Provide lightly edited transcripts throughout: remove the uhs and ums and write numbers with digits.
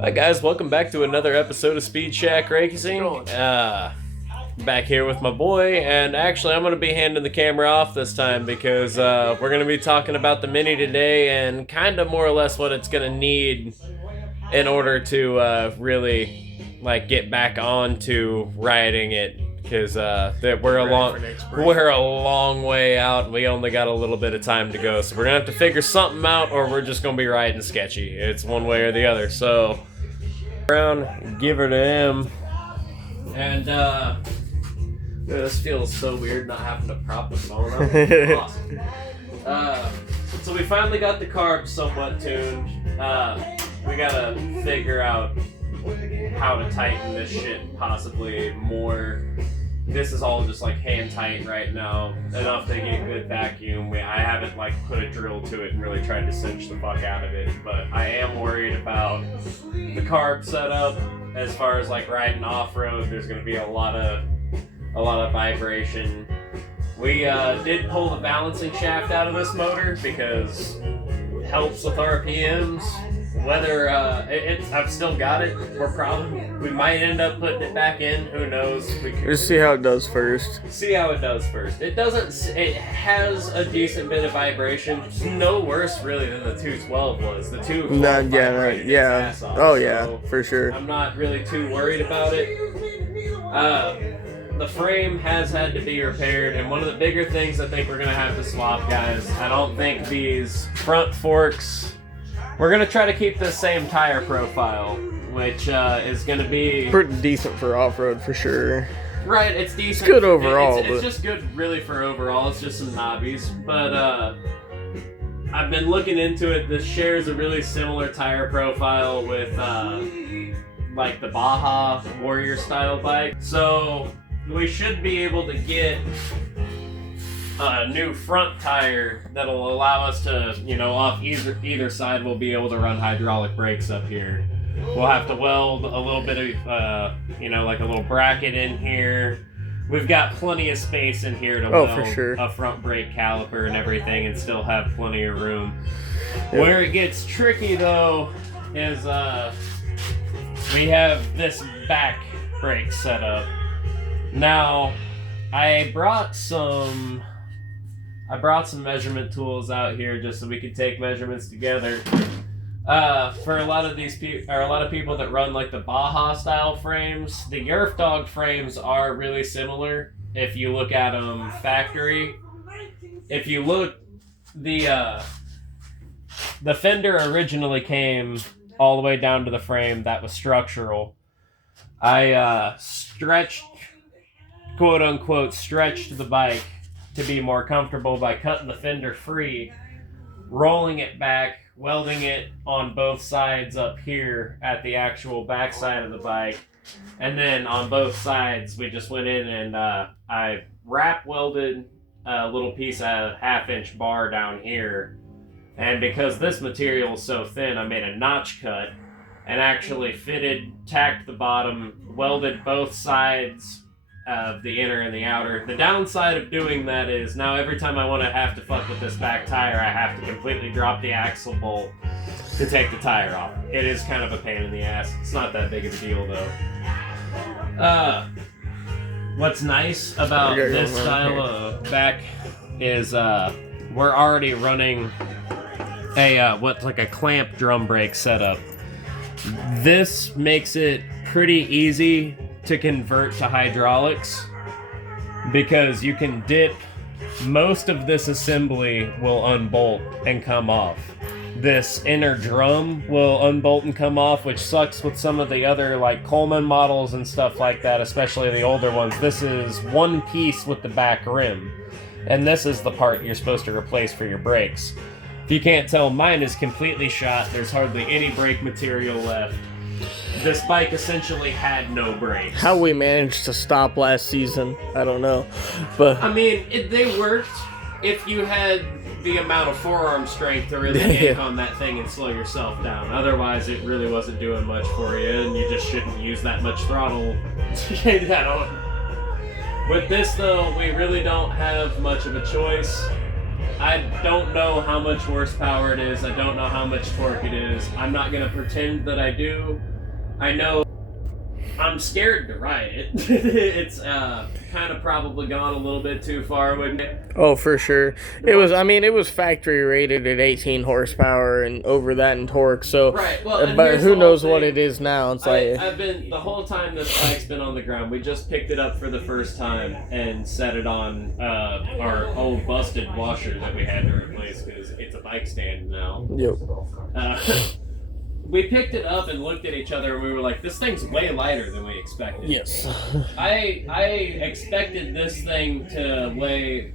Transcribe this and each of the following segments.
Hi guys, welcome back to another episode of Speed Shack Racing. Back here with my boy, and actually I'm going to be handing the camera off this time because we're going to be talking about the Mini today and kind of more or less what it's going to need in order to really get back on to riding it, because we're a long way out and we only got a little bit of time to go, so we're gonna have to figure something out or we're just gonna be riding sketchy. It's one way or the other. So around, give her to him. And this feels so weird not having to prop the phone up. Awesome. So we finally got the carb somewhat tuned. We gotta figure out how to tighten this shit possibly more. This is all just hand tight right now, enough to get good vacuum. I haven't put a drill to it and really tried to cinch the fuck out of it, but I am worried about the carb setup. As far as riding off-road, there's going to be a lot of vibration. We did pull the balancing shaft out of this motor because it helps with RPMs. Whether I've still got it, we might end up putting it back in. Who knows? Just see how it does first. It has a decent bit of vibration. It's no worse really than the 212 was. The 212 yeah. Oh yeah, so for sure. I'm not really too worried about it. The frame has had to be repaired, and one of the bigger things I think we're gonna have to swap, guys. I don't think these front forks. We're going to try to keep the same tire profile, which is going to be pretty decent for off-road for sure. Right, it's decent. It's good overall. It's just good really for overall. It's just some knobbies. But I've been looking into it. This shares a really similar tire profile with the Baja Warrior style bike. So we should be able to get a new front tire that'll allow us to, off either side, we'll be able to run hydraulic brakes up here. We'll have to weld a little bit of, a little bracket in here. We've got plenty of space in here to weld a front brake caliper and everything and still have plenty of room. Yep. Where it gets tricky, though, is we have this back brake set up. Now, I brought some measurement tools out here just so we could take measurements together. For a lot of people that run the Baja style frames, the Yerf Dog frames are really similar if you look at them factory. If you look, the fender originally came all the way down to the frame that was structural. I quote unquote stretched the bike to be more comfortable by cutting the fender free, rolling it back, welding it on both sides up here at the actual back side of the bike, and then on both sides we just went in and I wrap welded a little piece of 1/2-inch bar down here, and because this material is so thin, I made a notch cut and actually tacked the bottom, welded both sides of the inner and the outer. The downside of doing that is now every time I want to have to fuck with this back tire, I have to completely drop the axle bolt to take the tire off. It is kind of a pain in the ass. It's not that big of a deal though. What's nice about this style of back is we're already running a clamp drum brake setup. This makes it pretty easy to convert to hydraulics because you can dip. Most of this assembly will unbolt and come off. This inner drum will unbolt and come off, which sucks with some of the other Coleman models and stuff like that, especially the older ones. This is one piece with the back rim, and this is the part you're supposed to replace for your brakes. If you can't tell, mine is completely shot. There's hardly any brake material left. This bike essentially had no brakes. How we managed to stop last season, I don't know. But I mean, they worked if you had the amount of forearm strength to really yank on that thing and slow yourself down. Otherwise, it really wasn't doing much for you, and you just shouldn't use that much throttle to take that on. With this, though, we really don't have much of a choice. I don't know how much horsepower it is. I don't know how much torque it is. I'm not going to pretend that I do. I know I'm scared to ride it. It's kind of probably gone a little bit too far, wouldn't it? Oh, for sure. It was factory rated at 18 horsepower and over that in torque. So, Right. Well, and but here's who the whole knows what thing. it is now? It's I've been the whole time this bike's been on the ground. We just picked it up for the first time and set it on our old busted washer that we had to replace because it's a bike stand now. Yep. We picked it up and looked at each other and we were like, this thing's way lighter than we expected. Yes. I expected this thing to weigh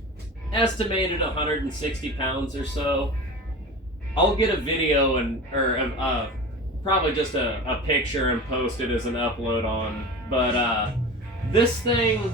estimated 160 pounds or so. I'll get a video or probably just a picture and post it as an upload on. But this thing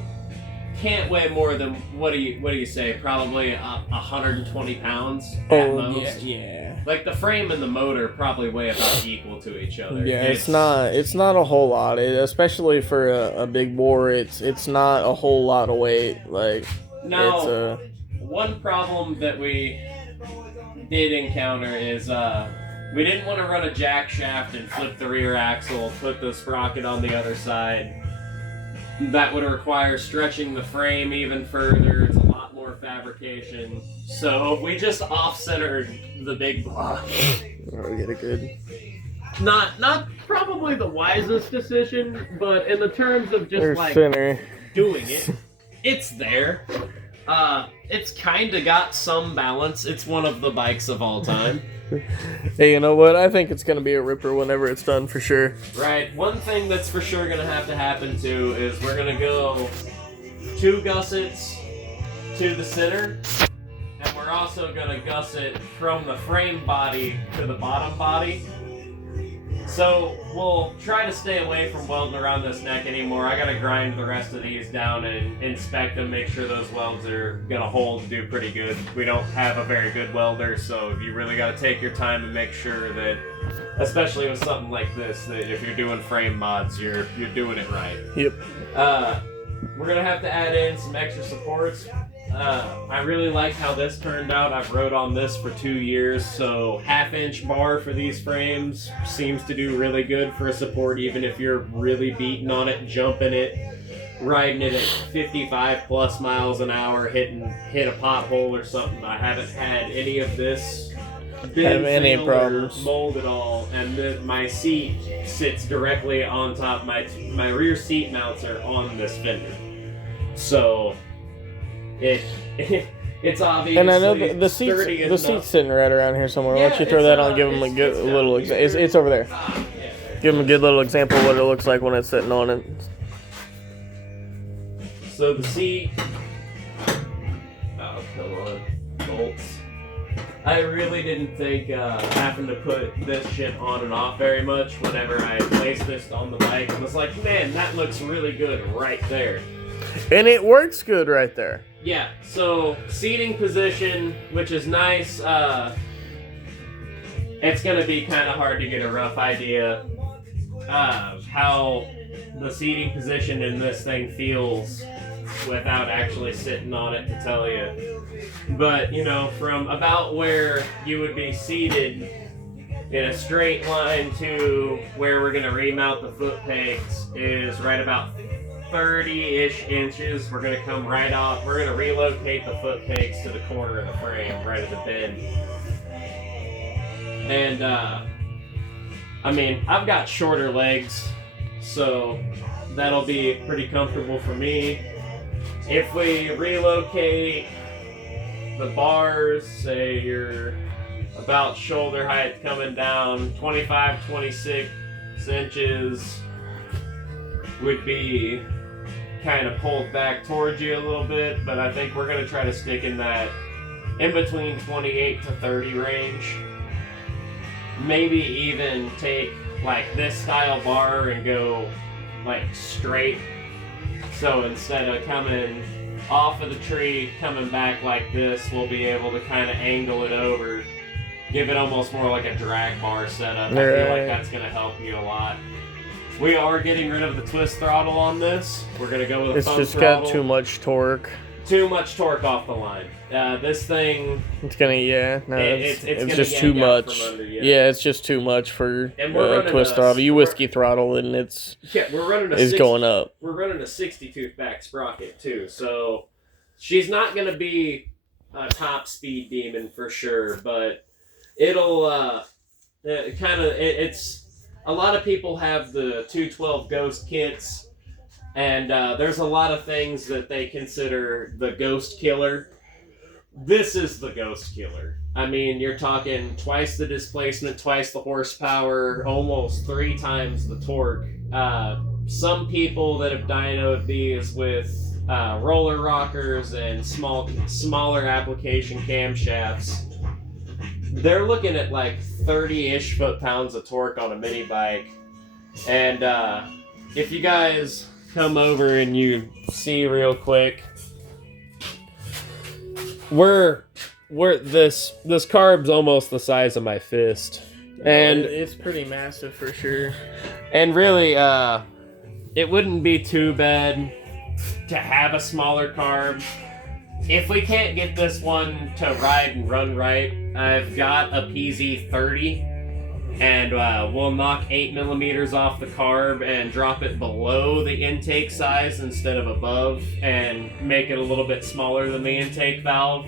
can't weigh more than what do you say? Probably 120 pounds at most. yeah. Like the frame and the motor probably weigh about equal to each other. Yeah, it's not a whole lot, especially for a big bore. It's not a whole lot of weight. Like now, one problem that we did encounter is we didn't want to run a jack shaft and flip the rear axle, put the sprocket on the other side. That would require stretching the frame even further. It's a lot more fabrication. So we just off-centered the big block. we get a good. Not probably the wisest decision, but in the terms of just There's like center. doing it, it's there. It's kind of got some balance. It's one of the bikes of all time. Hey, you know what? I think it's gonna be a ripper whenever it's done for sure. Right. One thing that's for sure going to have to happen too is we're going to go 2 gussets to the center, and we're also going to gusset from the frame body to the bottom body. So we'll try to stay away from welding around this neck anymore. I got to grind the rest of these down and inspect them, make sure those welds are going to hold and do pretty good. We don't have a very good welder, so you really got to take your time and make sure that, especially with something like this, that if you're doing frame mods, you're doing it right. Yep. We're going to have to add in some extra supports. I really like how this turned out. I've rode on this for 2 years, so 1/2-inch bar for these frames seems to do really good for a support, even if you're really beating on it, jumping it, riding it at 55 plus miles an hour, hit a pothole or something. I haven't had any of this Have any problems. mold at all, and my seat sits directly on top. My rear seat mounts are on this fender, so it's obviously And I know the sturdy seat's enough. sitting right around here somewhere. Why don't you throw it's, that on? Give them a good little. It's over there. Yeah. Give them a good little example of what it looks like when it's sitting on it. So the seat. Oh, come on. Bolts. I really didn't think having to put this shit on and off very much whenever I placed this on the bike. I was like, man, that looks really good right there. And it works good right there. Yeah, so seating position, which is nice. It's going to be kind of hard to get a rough idea of how the seating position in this thing feels without actually sitting on it to tell you. But, you know, from about where you would be seated in a straight line to where we're going to remount the foot pegs is right about 30-ish inches. We're going to come right off. We're going to relocate the foot pegs to the corner of the frame, right at the bend. And, I mean, I've got shorter legs, so that'll be pretty comfortable for me. If we relocate the bars, say you're about shoulder height coming down, 25, 26 inches would be kind of pulled back towards you a little bit, but I think we're going to try to stick in that in between 28 to 30 range. Maybe even take like this style bar and go like straight. So instead of coming off of the tree, coming back like this, we'll be able to kind of angle it over, give it almost more like a drag bar setup. I feel like that's going to help you a lot. We are getting rid of the twist throttle on this. We're going to go with a It's thumb just throttle. got too much torque. too much torque off the line. This thing, It's gonna, yeah, no, it's gonna just too yank out much. from under you. Yeah, it's just too much for And we're running twist a- throttle. You whiskey throttle, and it's we're running going up. We're running a 60 tooth back sprocket too, so she's not gonna be a top speed demon for sure, but it'll it's a lot of people have the 212 Ghost kits, and there's a lot of things that they consider the Ghost killer. This is the Ghost killer. I mean, you're talking twice the displacement, twice the horsepower, almost 3 times the torque. Some people that have dynoed these with roller rockers and smaller application camshafts, they're looking at like 30-ish foot-pounds of torque on a mini bike. And if you guys come over and you see real quick, this carb's almost the size of my fist, and it's pretty massive for sure. And really, it wouldn't be too bad to have a smaller carb. If we can't get this one to ride and run right, I've got a PZ30, and we'll knock 8 millimeters off the carb and drop it below the intake size instead of above, and make it a little bit smaller than the intake valve.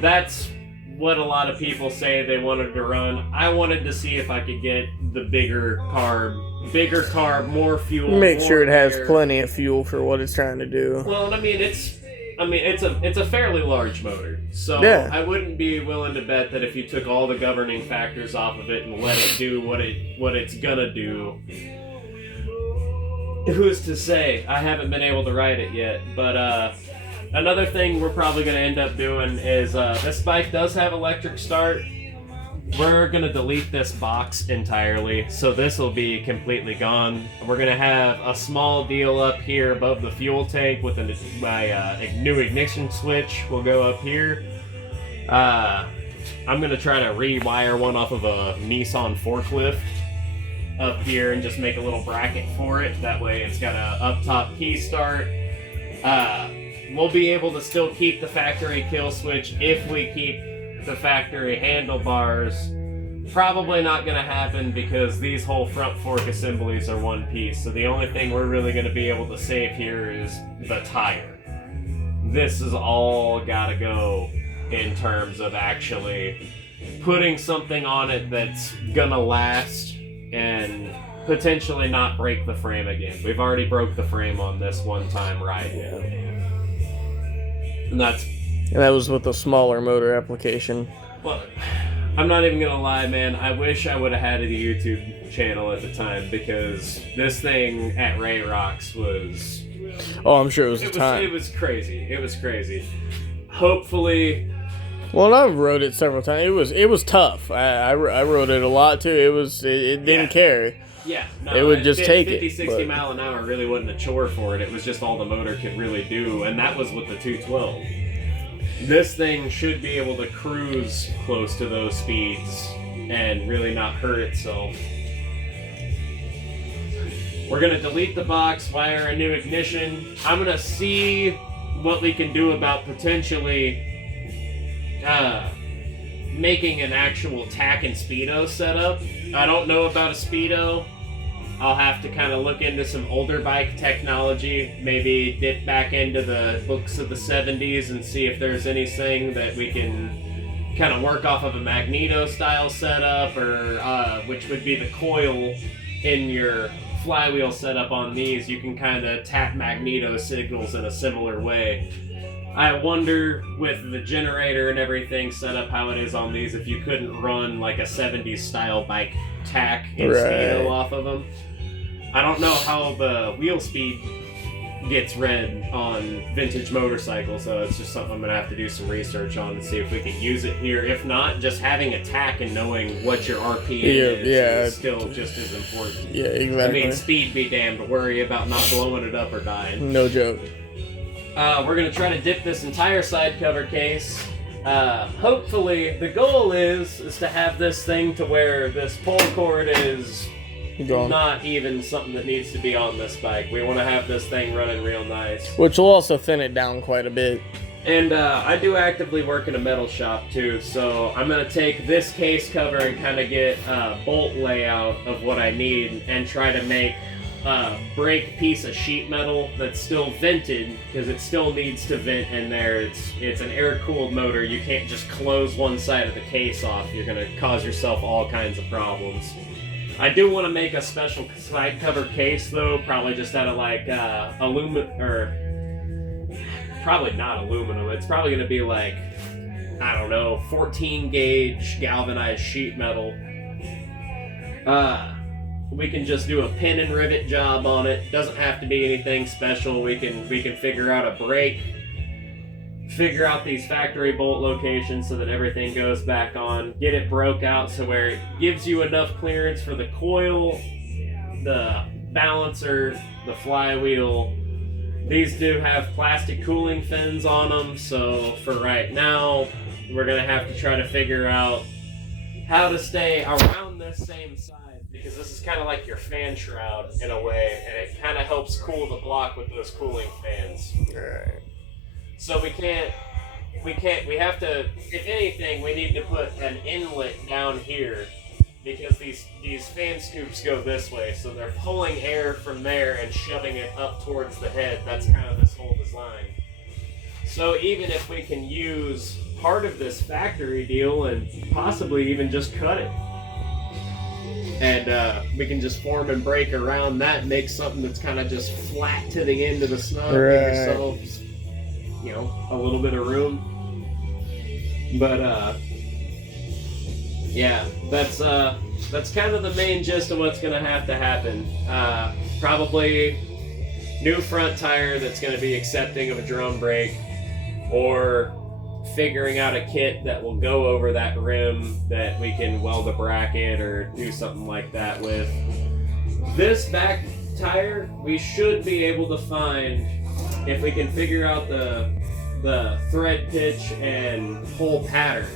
That's what a lot of people say they wanted to run. I wanted to see if I could get the bigger carb, more fuel. Make more sure it has air. plenty of fuel for what it's trying to do. Well, I mean, it's a fairly large motor, so Yeah. I wouldn't be willing to bet that if you took all the governing factors off of it and let it do what it's gonna do. Who's to say? I haven't been able to ride it yet, but another thing we're probably gonna end up doing is this bike does have electric start. We're gonna delete this box entirely, so this will be completely gone. We're gonna have a small deal up here above the fuel tank with my new ignition switch. Will go up here. I'm gonna try to rewire one off of a Nissan forklift up here and just make a little bracket for it. That way it's got a up top key start. We'll be able to still keep the factory kill switch if we keep the factory handlebars. Probably not going to happen because these whole front fork assemblies are one piece, so the only thing we're really going to be able to save here is the tire. This is all got to go in terms of actually putting something on it that's going to last and potentially not break the frame again. We've already broke the frame on this one time ride. And that was with a smaller motor application. Well, I'm not even gonna lie, man. I wish I would have had a YouTube channel at the time, because this thing at Ray Rocks was... Oh, I'm sure it was the time. It was crazy. It was crazy. Hopefully... Well, I've rode it several times. It was tough. I rode it a lot, too. It didn't care. Yeah, no, it would just take 50, it. 60 mile an hour really wasn't a chore for it. It was just all the motor could really do, and that was with the 212. This thing should be able to cruise close to those speeds and really not hurt itself. We're going to delete the box, wire a new ignition. I'm going to see what we can do about potentially making an actual tack and speedo setup. I don't know about a speedo. I'll have to kind of look into some older bike technology, maybe dip back into the books of the 70s and see if there's anything that we can kind of work off of a magneto style setup, or which would be the coil in your flywheel setup on these. You can kind of tap magneto signals in a similar way. I wonder, with the generator and everything set up how it is on these, if you couldn't run like a 70s style bike tack and speedo off of them. I don't know how the wheel speed gets read on vintage motorcycles, so it's just something I'm going to have to do some research on and see if we can use it here. If not, just having a tack and knowing what your RPM is still just as important. Yeah, exactly. I mean, speed be damned, to worry about not blowing it up or dying. No joke. We're going to try to dip this entire side cover case. Hopefully, the goal is to have this thing to where this pull cord is Going. not even something that needs to be on this bike. We want to have this thing running real nice. Which will also thin it down quite a bit. And I do actively work in a metal shop too, so I'm going to take this case cover and kind of get a bolt layout of what I need and try to make a brake piece of sheet metal that's still vented, because it still needs to vent in there. It's an air-cooled motor. You can't just close one side of the case off. You're going to cause yourself all kinds of problems. I do want to make a special side cover case though, probably just out of like aluminum, or probably not aluminum. It's probably going to be like, I don't know, 14 gauge galvanized sheet metal. We can just do a pin and rivet job on it. Doesn't have to be anything special. We can figure out a brake, figure out these factory bolt locations so that everything goes back on, get it broke out so where it gives you enough clearance for the coil, the balancer, the flywheel. These do have plastic cooling fins on them, so for right now, we're gonna have to try to figure out how to stay around this same side, because this is kind of like your fan shroud in a way, and it kind of helps cool the block with those cooling fans. Right. So we have to, if anything, we need to put an inlet down here, because these fan scoops go this way, so they're pulling air from there and shoving it up towards the head. That's kind of this whole design. So even if we can use part of this factory deal and possibly even just cut it, and we can just form and break around that and make something that's kind of just flat to the end of the snub, right. Give yourselves, you know, a little bit of room. But yeah, that's kind of the main gist of what's gonna have to happen. Probably new front tire that's gonna be accepting of a drum brake, or figuring out a kit that will go over that rim that we can weld a bracket or do something like that with. This back tire, we should be able to find, if we can figure out the thread pitch and hole pattern,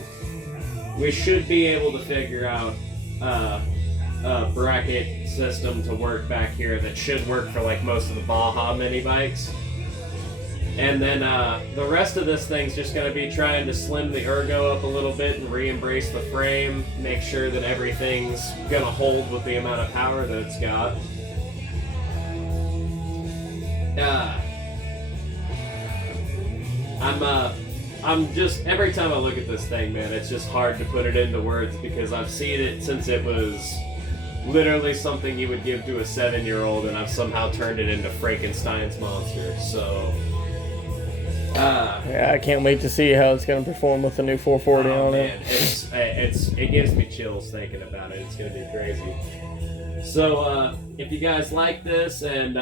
we should be able to figure out a bracket system to work back here that should work for like most of the Baja mini bikes. And then the rest of this thing's just going to be trying to slim the ergo up a little bit and re-embrace the frame, make sure that everything's going to hold with the amount of power that it's got. I'm just, every time I look at this thing, man, it's just hard to put it into words, because I've seen it since it was literally something you would give to a 7-year-old, and I've somehow turned it into Frankenstein's monster, so... yeah, I can't wait to see how it's going to perform with the new 440 on man, it. It gives me chills thinking about it. It's going to be crazy. So, if you guys like this, and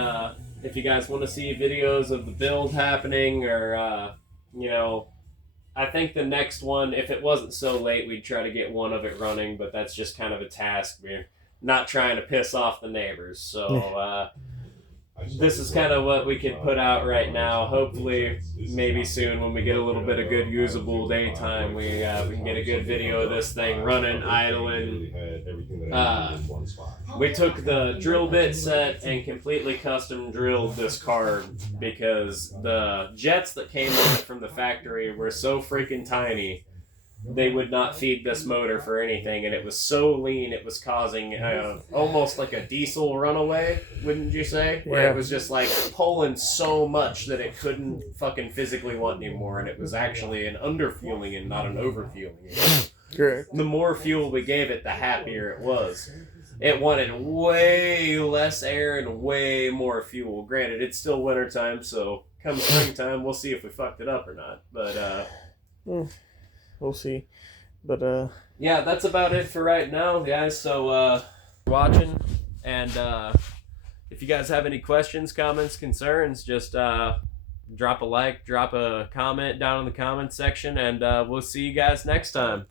if you guys want to see videos of the build happening, or, you know, I think the next one, if it wasn't so late, we'd try to get one of it running, but that's just kind of a task. We're not trying to piss off the neighbors, so this is kind of what we can put out right now. Hopefully, maybe soon when we get a little bit of good usable daytime, we can get a good video of this thing running, idling. We took the drill bit set and completely custom drilled this card, because the jets that came on it from the factory were so freaking tiny. They would not feed this motor for anything, and it was so lean it was causing almost like a diesel runaway, wouldn't you say? Where it was just like pulling so much that it couldn't fucking physically want anymore, and it was actually an underfueling and not an overfueling. Correct. The more fuel we gave it, the happier it was. It wanted way less air and way more fuel. Granted, it's still wintertime, so come springtime, we'll see if we fucked it up or not. But we'll see. But yeah, that's about it for right now, guys. So watching, and if you guys have any questions, comments, concerns, just drop a like, drop a comment down in the comments section, and we'll see you guys next time.